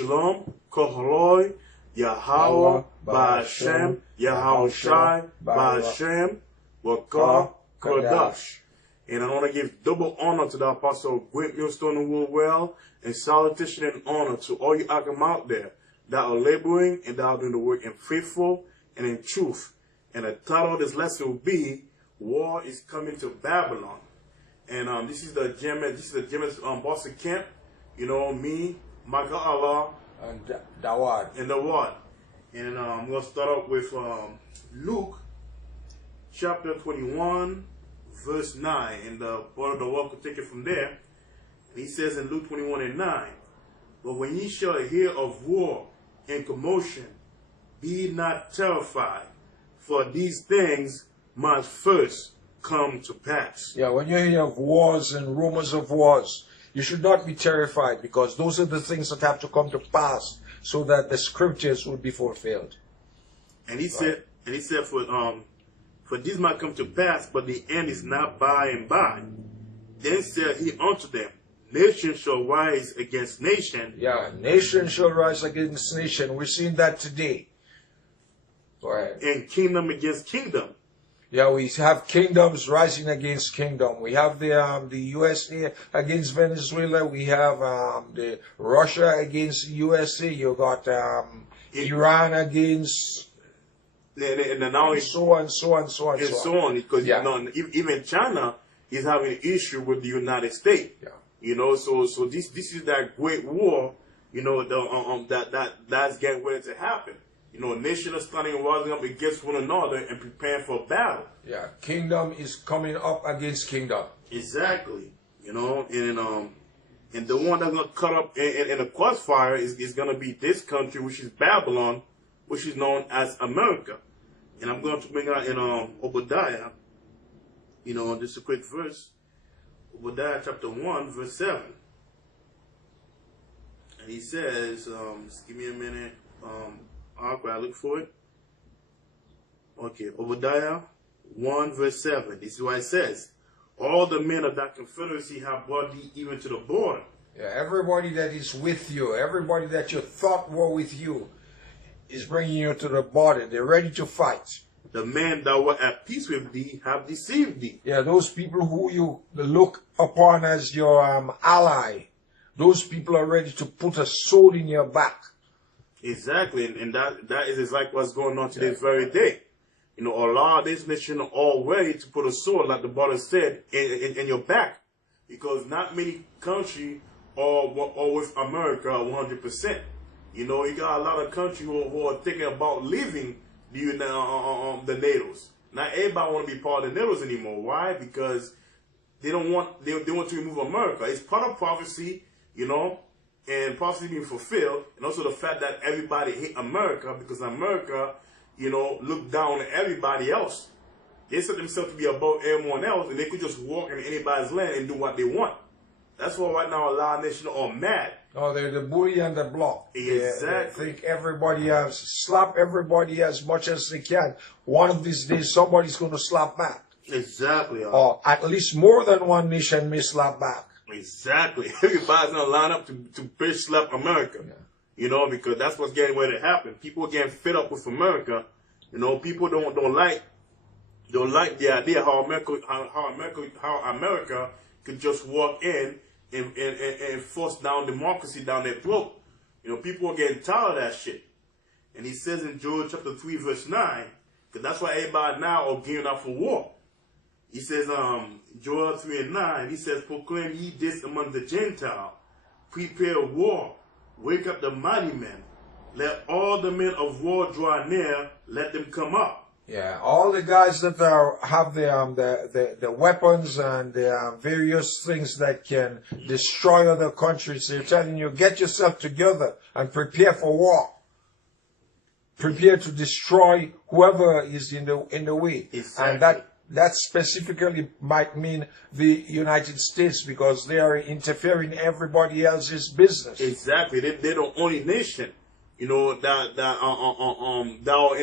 Shalom, Koholoi, Yahweh, Ba'ashem, Yahushai, Ba'ashem, Wakar, Kodash. And I want to give double honor to the Apostle Great Millstone who will well, and salutation and honor to all you Agam out there that are laboring and that are doing the work in faithful and in truth. And the title of this lesson will be War is Coming to Babylon. And this is the Gemini Boston camp. You know, me, Michael Allah, and Dawad. And Dawad. And I'm going to start off with Luke chapter 21, verse 9. And the part of the walk will take it from there. And he says in Luke 21 and 9, but when ye shall hear of war and commotion, be not terrified, for these things must first come to pass. Yeah, when you hear of wars and rumors of wars, you should not be terrified, because those are the things that have to come to pass so that the scriptures will be fulfilled. And he said, for these might come to pass, but the end is not by and by. Then said he unto them, nation shall rise against nation. Yeah, nation shall rise against nation. We're seeing that today. Go ahead. And kingdom against kingdom. Yeah, we have kingdoms rising against kingdom. We have the USA against Venezuela. We have the Russia against USA. You got Iran against, and now so on, so on, so on, and so on. Because yeah. You know, even China is having an issue with the United States. Yeah. You know, so this is that great war. You know, that's getting ready to happen. You know, nations are starting rising up against one another and preparing for battle. Yeah, kingdom is coming up against kingdom. Exactly. You know, and the one that's gonna cut up in a crossfire is gonna be this country, which is Babylon, which is known as America. And I'm going to bring out in Obadiah, you know, just a quick verse, Obadiah chapter 1, verse 7. And he says, just give me a minute. I look for it. Okay, Obadiah 1 verse 7. This is what it says. All the men of that confederacy have brought thee even to the border. Yeah, everybody that is with you, everybody that you thought were with you, is bringing you to the border. They're ready to fight. The men that were at peace with thee have deceived thee. Yeah, those people who you look upon as your ally, those people are ready to put a sword in your back. Exactly, and that is like what's going on to this very day. You know, allow this nation all ready to put a sword, like the brother said, in your back. Because not many countries are with America 100%. You know, you got a lot of countries who are thinking about leaving the NATOs. Not everybody want to be part of the NATOs anymore. Why? Because they don't want, they want to remove America. It's part of prophecy, you know, and prophecy being fulfilled, and also the fact that everybody hate America because America, you know, look down on everybody else. They set themselves to be above everyone else, and they could just walk in anybody's land and do what they want. That's why right now a lot of nations are mad. Oh, they're the bully on the block. Exactly. They think everybody has, slap everybody as much as they can. One of these days, somebody's going to slap back. Exactly. Or at least more than one nation may slap back. Exactly. Everybody's gonna line up to bitch slap America. Yeah. You know, because that's what's getting ready to happen. People are getting fed up with America. You know, people don't like the idea how America could just walk in and force down democracy down their throat. You know, people are getting tired of that shit. And he says in Joel chapter 3 verse 9, because that's why everybody now are gearing up for war. He says, Joel 3 and 9, he says, proclaim ye this among the Gentiles, prepare war, wake up the mighty men, let all the men of war draw near, let them come up. Yeah, all the guys that have the weapons and the various things that can destroy other countries, they're telling you, get yourself together and prepare for war. Prepare to destroy whoever is in the way. Exactly. And that specifically might mean the United States, because they are interfering in everybody else's business. Exactly. They're the only nation, you know, that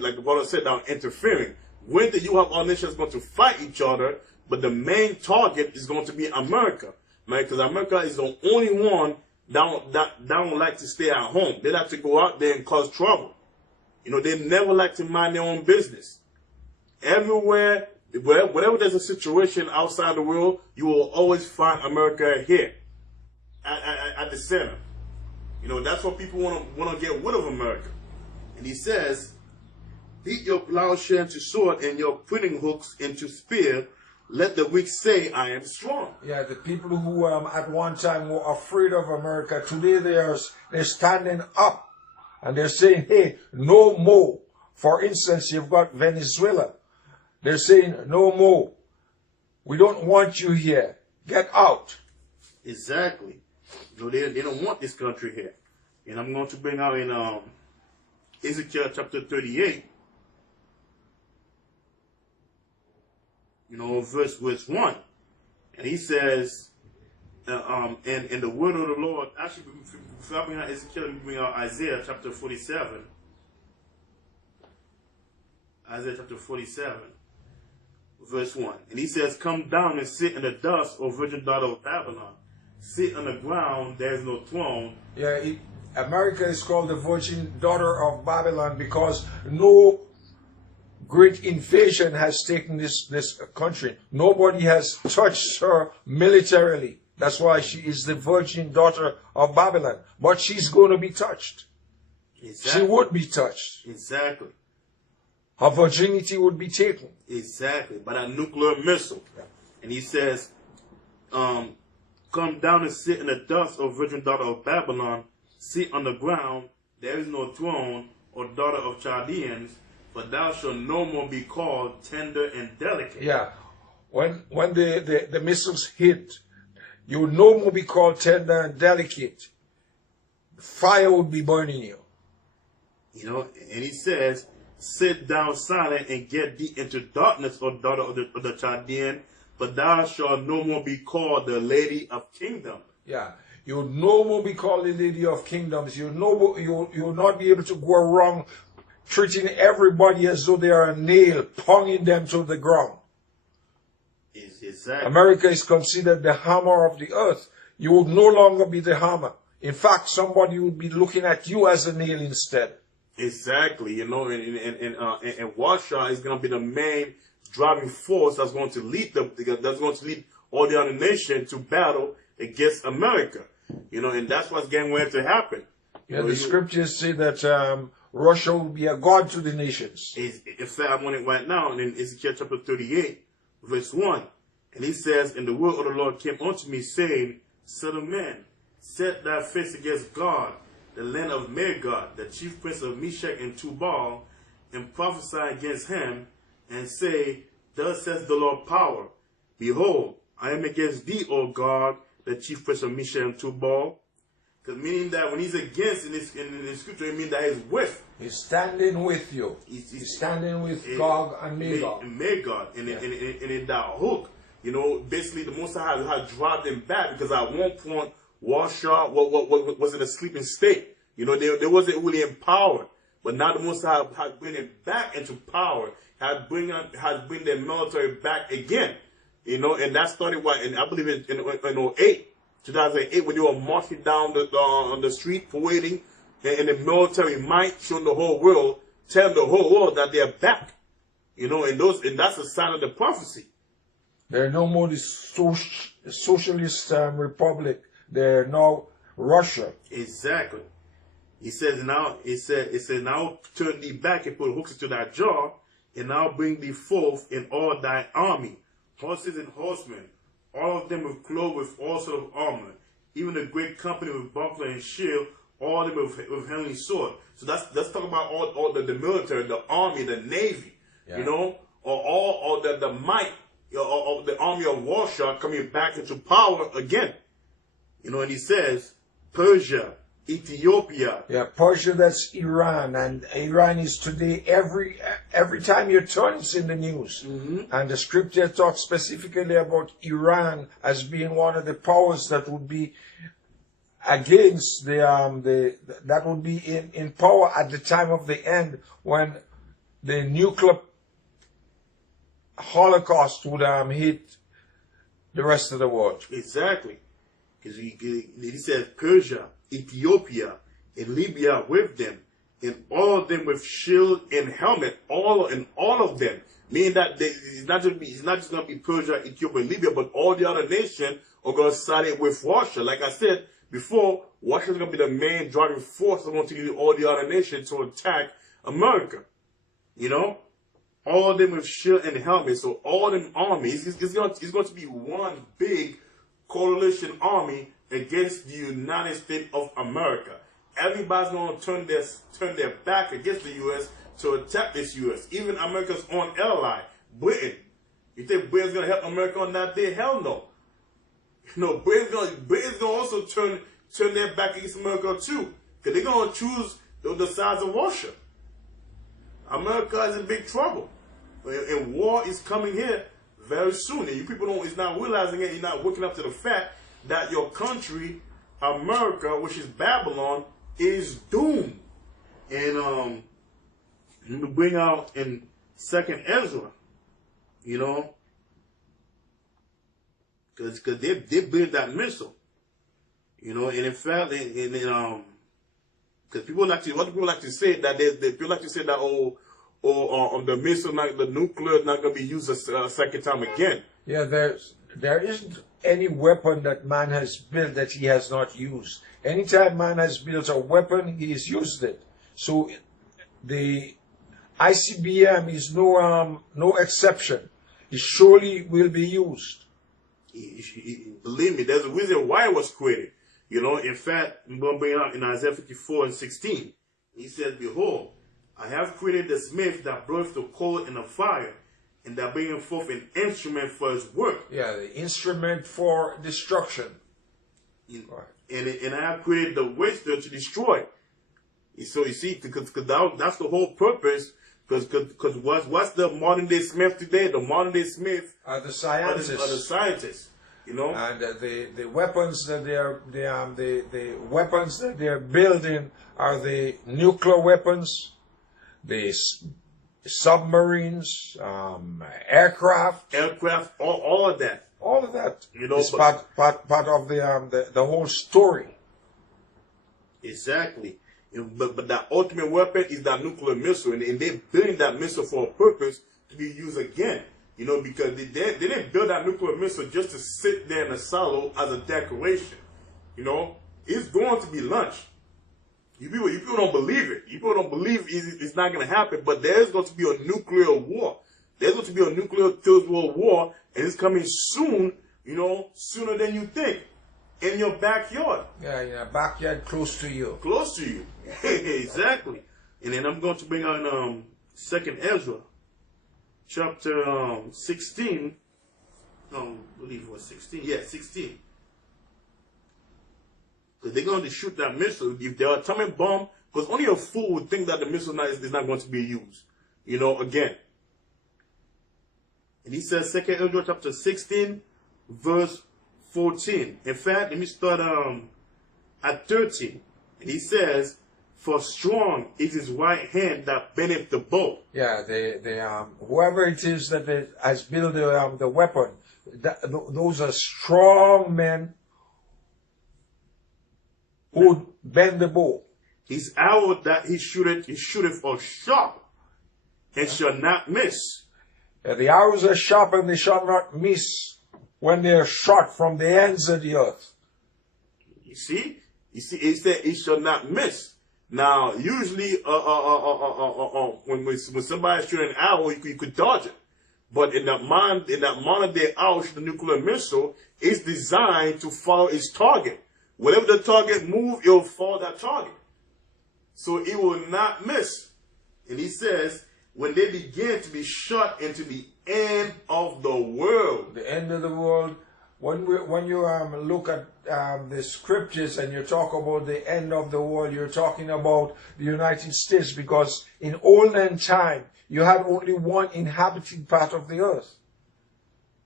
like the brother said, that are interfering. When you have all nations going to fight each other, but the main target is going to be America, right? Because America is the only one don't like to stay at home. They like to go out there and cause trouble. You know, they never like to mind their own business. Everywhere, wherever there's a situation outside the world, you will always find America here at the center. You know, that's what people want to get rid of America. And he says, beat your plowshare into sword and your pruning hooks into spear. Let the weak say, I am strong. Yeah, the people who at one time were afraid of America, today they're standing up and they're saying, hey, no more. For instance, you've got Venezuela. They're saying, no more. We don't want you here. Get out. Exactly. You know, they don't want this country here. And I'm going to bring out in Ezekiel chapter 38, you know, verse 1. And he says, and the word of the Lord, actually, before I bring out Ezekiel, let me bring out Isaiah chapter 47. Isaiah chapter 47, verse 1. And he says, come down and sit in the dust, O virgin daughter of Babylon. Sit on the ground, there is no throne. Yeah, America is called the virgin daughter of Babylon because no great invasion has taken this country. Nobody has touched her militarily. That's why she is the virgin daughter of Babylon. But she's going to be touched. Exactly. She would be touched. Exactly. Her virginity would be taken. Exactly. By a nuclear missile. And he says, come down and sit in the dust, O virgin daughter of Babylon. Sit on the ground, there is no throne, or daughter of Chaldeans, for thou shalt no more be called tender and delicate. Yeah. When the missiles hit, you would no more be called tender and delicate. Fire would be burning you. You know, and he says, sit down silent and get thee into darkness, O daughter of the Chaldean, for thou shalt no more be called the lady of kingdom. Yeah. You will no more be called the lady of kingdoms. You will not be able to go around treating everybody as though they are a nail, pounding them to the ground. Exactly. America is considered the hammer of the earth. You will no longer be the hammer. In fact, somebody would be looking at you as a nail instead. Exactly. You know, and Warsaw is going to be the main driving force that's going to lead all the other nations to battle against America. You know, and that's what's getting ready to happen. Yeah, the scriptures say that Russia will be a god to the nations. In fact, I'm on it right now in Ezekiel chapter 38, verse 1. And he says, and the word of the Lord came unto me, saying, Son of man, set thy face against God, the land of Magog, the chief prince of Meshach and Tubal, and prophesy against him, and say, Thus says the Lord power, behold, I am against thee, O God, the chief prince of Meshach and Tubal. Because meaning that when he's against in the scripture, it means that he's with. He's standing with you. He's standing with Gog and Magog. And in that hook, you know, basically the Most High had dropped them back because at one point, Warsaw was in a sleeping state. You know, they wasn't really empowered. But now the Most High had bring it back into power, had bring their military back again. You know, and that started and I believe in 2008, when they were marching down on the street parading, and the military might showing the whole world, telling the whole world that they're back. You know, and that's a sign of the prophecy. They're no more the socialist republic. They're now Russia. Exactly. He says now, now turn thee back and put hooks into thy jaw, and now bring thee forth in all thy army, horses and horsemen, all of them with clothed with all sort of armor, even a great company with buckler and shield, all of them with handling sword. So let's talk about all the military, the army, the navy, you know, or all the might of the army of Warsaw coming back into power again. You know, and he says, Persia, Ethiopia. Yeah, Persia, that's Iran. And Iran is today, every time you turn, it's in the news. And the scripture talks specifically about Iran as being one of the powers that would be against that would be in power at the time of the end, when the nuclear holocaust would hit the rest of the world. Exactly. Because he says Persia, Ethiopia, and Libya with them, and all of them with shield and helmet, all of them. Meaning that it's not just going to be Persia, Ethiopia, and Libya, but all the other nations are going to side it with Russia. Like I said before, Russia is going to be the main driving force that's going to lead all the other nations to attack America. You know? All of them with shield and helmet. So all them armies, it's going to be one big coalition army against the United States of America. Everybody's going to turn their back against the U.S. to attack this U.S. Even America's own ally, Britain. You think Britain's going to help America on that day? Hell no. No, Britain's going to also turn their back against America too. Because they're going to choose the sides of Russia. America is in big trouble. And war is coming here very soon. And you people is not realizing it. You're not waking up to the fact that your country, America, which is Babylon, is doomed. And let me bring out in 2nd Ezra, you know, because they built that missile, you know, and in fact, because people like to say that people like to say that the missile, the nuclear, is not going to be used a second time again. Yeah, there isn't any weapon that man has built that he has not used. Anytime man has built a weapon, he has used it. So the ICBM is no exception. It surely will be used. Believe me, there's a reason why it was created. You know, in fact, I'm going to bring it out in Isaiah 54:16. He said, "Behold, I have created the smith that bloweth the coal in the fire, and that bringeth forth an instrument for his work." Yeah, the instrument for destruction. And I have created the waster to destroy. So you see, because that's the whole purpose. Because what's the modern day smith today? The modern day smith are the scientists. Are the scientists. You know, and the weapons that the weapons that they are building are the nuclear weapons, the submarines, aircraft, all of that. All of that, you know, is part of the whole story. Exactly. But that ultimate weapon is that nuclear missile, and they're building that missile for a purpose to be used again. You know, because they didn't build that nuclear missile just to sit there in a silo as a decoration. You know, it's going to be launched. You people don't believe it. You people don't believe it's not going to happen, but there's going to be a nuclear war. There's going to be a nuclear Third World War, and it's coming soon, you know, sooner than you think. In your backyard. Yeah, in a backyard close to you. Close to you. Exactly. And then I'm going to bring out 2nd Ezra, chapter 16. I believe it was 16. Yeah, 16. Because they're going to shoot that missile. If they're an atomic bomb, because only a fool would think that the missile is not going to be used. You know, again. And he says 2nd Ezra, chapter 16, verse 14. In fact, let me start at 13. And he says, "For strong is his right hand that bendeth the bow." Yeah, whoever it is that has built the weapon, those are strong men who bend the bow. His arrow that he shooteth are sharp and shall not miss. Yeah, the arrows are sharp and they shall not miss when they are shot from the ends of the earth. You see, it said it shall not miss. Now, usually, when somebody shoots an arrow, you could dodge it. But in that modern day arrow, the nuclear missile is designed to follow its target. Whatever the target moves, it will follow that target. So it will not miss. And he says, when they begin to be shot into the end of the world. The end of the world. When you look at the scriptures and you talk about the end of the world, you're talking about the United States, because in olden time you had only one inhabited part of the earth.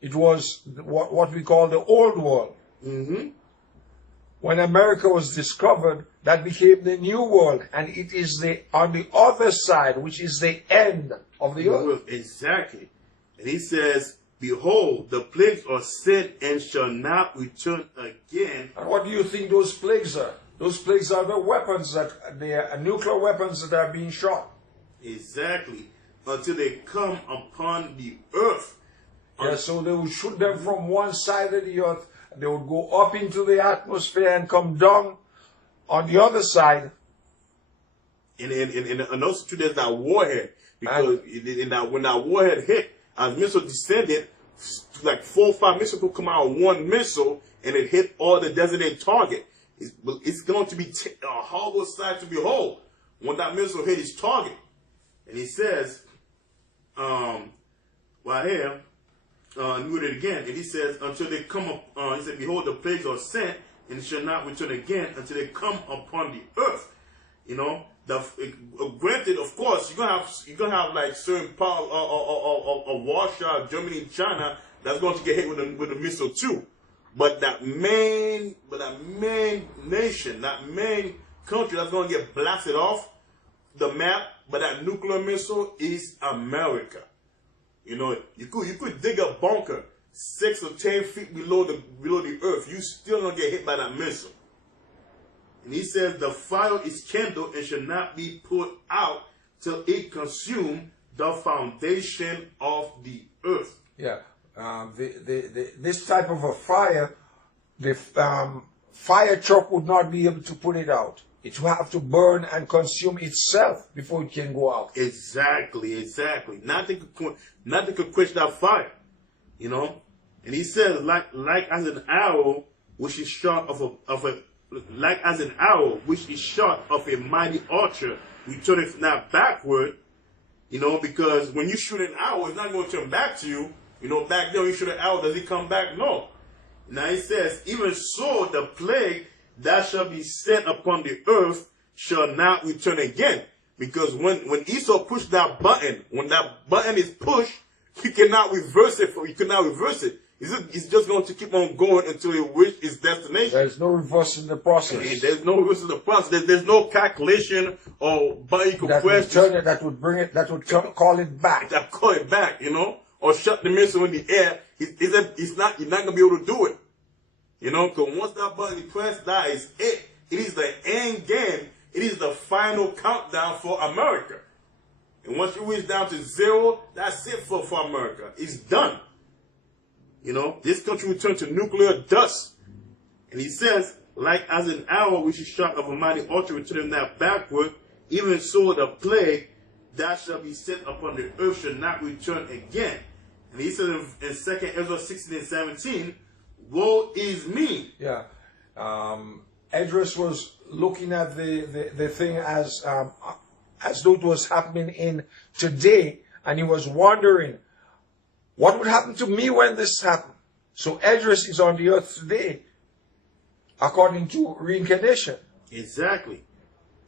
It was what we call the old world. Mm-hmm. When America was discovered, that became the new world, and it is on the other side, which is the end of the earth. Exactly. And he says, behold, the plagues are sent and shall not return again. And what do you think those plagues are? Those plagues are the weapons the nuclear weapons that are being shot. Exactly. Until they come upon the earth. Yeah, so they would shoot them from one side of the earth. They would go up into the atmosphere and come down on the other side. And also too, there's that warhead. Because when that warhead hit, as missile descended, like 4 or 5 missiles could come out of one missile, and it hit all the designated target. It's going to be a horrible sight to behold when that missile hit his target. And he says, right here, read it again. And he says, until they come up, he said, behold, the plagues are sent and shall not return again until they come upon the earth. You know, granted, of course, you're gonna have like certain part of Russia, Germany, and China that's going to get hit with a missile too. But that main nation, that main country that's going to get blasted off the map by that nuclear missile is America. You know, you could dig a bunker 6 or 10 feet below the earth. You still gonna get hit by that missile. And he says the fire is kindled and shall not be put out till it consume the foundation of the earth. Yeah. This type of a fire, the fire truck would not be able to put it out. It will have to burn and consume itself before it can go out. Exactly. Nothing could quench that fire, you know. And he says, like as an arrow which is shot like as an arrow which is shot of a mighty archer, returneth not backward, you know, because when you shoot an arrow, it's not going to turn back to you. You know, back then when you shoot an arrow, does it come back? No. Now he says, even so the plague that shall be sent upon the earth shall not return again. Because when Esau pushed that button, when that button is pushed, you cannot reverse it. You cannot reverse it. It's just going to keep on going until it reaches its destination. There's no reversing the process. And there's no reversing the process. There's no calculation or button you can press. That would bring it. That would call it back. That call it back, you know, or shut the missile in the air. You're not going to be able to do it. You know, because once that button is pressed, that is it. It is the end game. It is the final countdown for America. And once you reach down to 0, that's it for America. It's done. You know, this country will turn to nuclear dust. And he says, like as an arrow which is shot of a mighty archer, returning not backward, even so the plague that shall be sent upon the earth shall not return again. And he says in 2 Ezra 16 and 17, woe is me. Yeah. Esdras was looking at the thing as though it was happening in today, and he was wondering, what would happen to me when this happened? So Esdras is on the earth today, according to reincarnation. Exactly.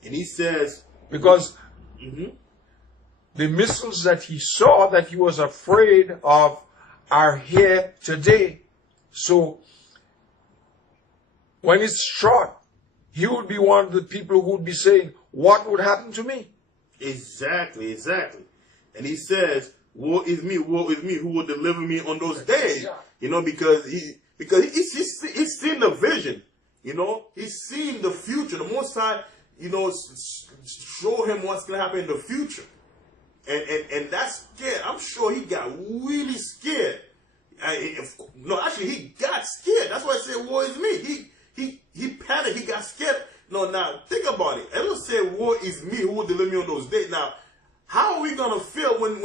And he says, because the missiles that he saw, that he was afraid of, are here today. So when it's shot, he would be one of the people who would be saying, what would happen to me? Exactly. And he says, woe is me, who will deliver me on those days? Yeah. You know, because he's seen the vision. You know, he's seen the future. The Most High, you know, show him what's going to happen in the future. And that's scared. I'm sure he got really scared. Actually, he got scared. That's why I said, woe is me. He panicked. He got scared. No, now, think about it. It'll say, woe is me, who will deliver me on those days. Now, how are we going to feel when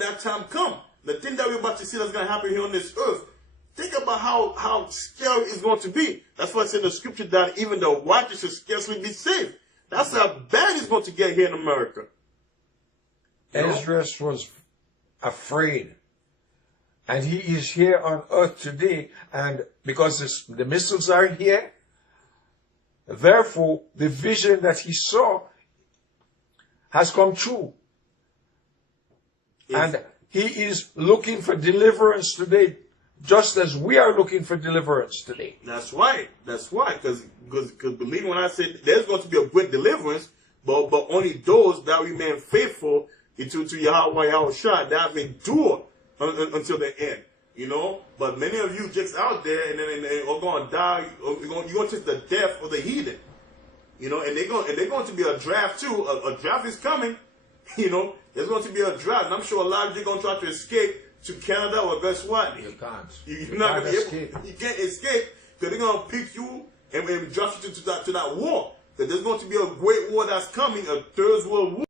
that time comes? The thing that we're about to see that's going to happen here on this earth. Think about how scary it's going to be. That's why I said in the scripture that even the righteous will scarcely be saved. That's how bad it's going to get here in America. Esdras was afraid. And he is here on earth today. And because the missiles are here, therefore, the vision that he saw has come true. And he is looking for deliverance today, just as we are looking for deliverance today. That's right. Because believe me when I say there's going to be a great deliverance, but only those that remain faithful to Yahweh Yahushua, that have endured until the end. You know, but many of you just out there and are going to die. You're going to take the death of the heathen. You know, and they're going to be a draft too. A draft is coming. You know, there's going to be a draft, and I'm sure a lot of you are going to try to escape to Canada. Well, guess what? You can't. You're not going to be escape. able. You can't escape because they're going to pick you and draft you to that war. That there's going to be a great war that's coming, a third world war.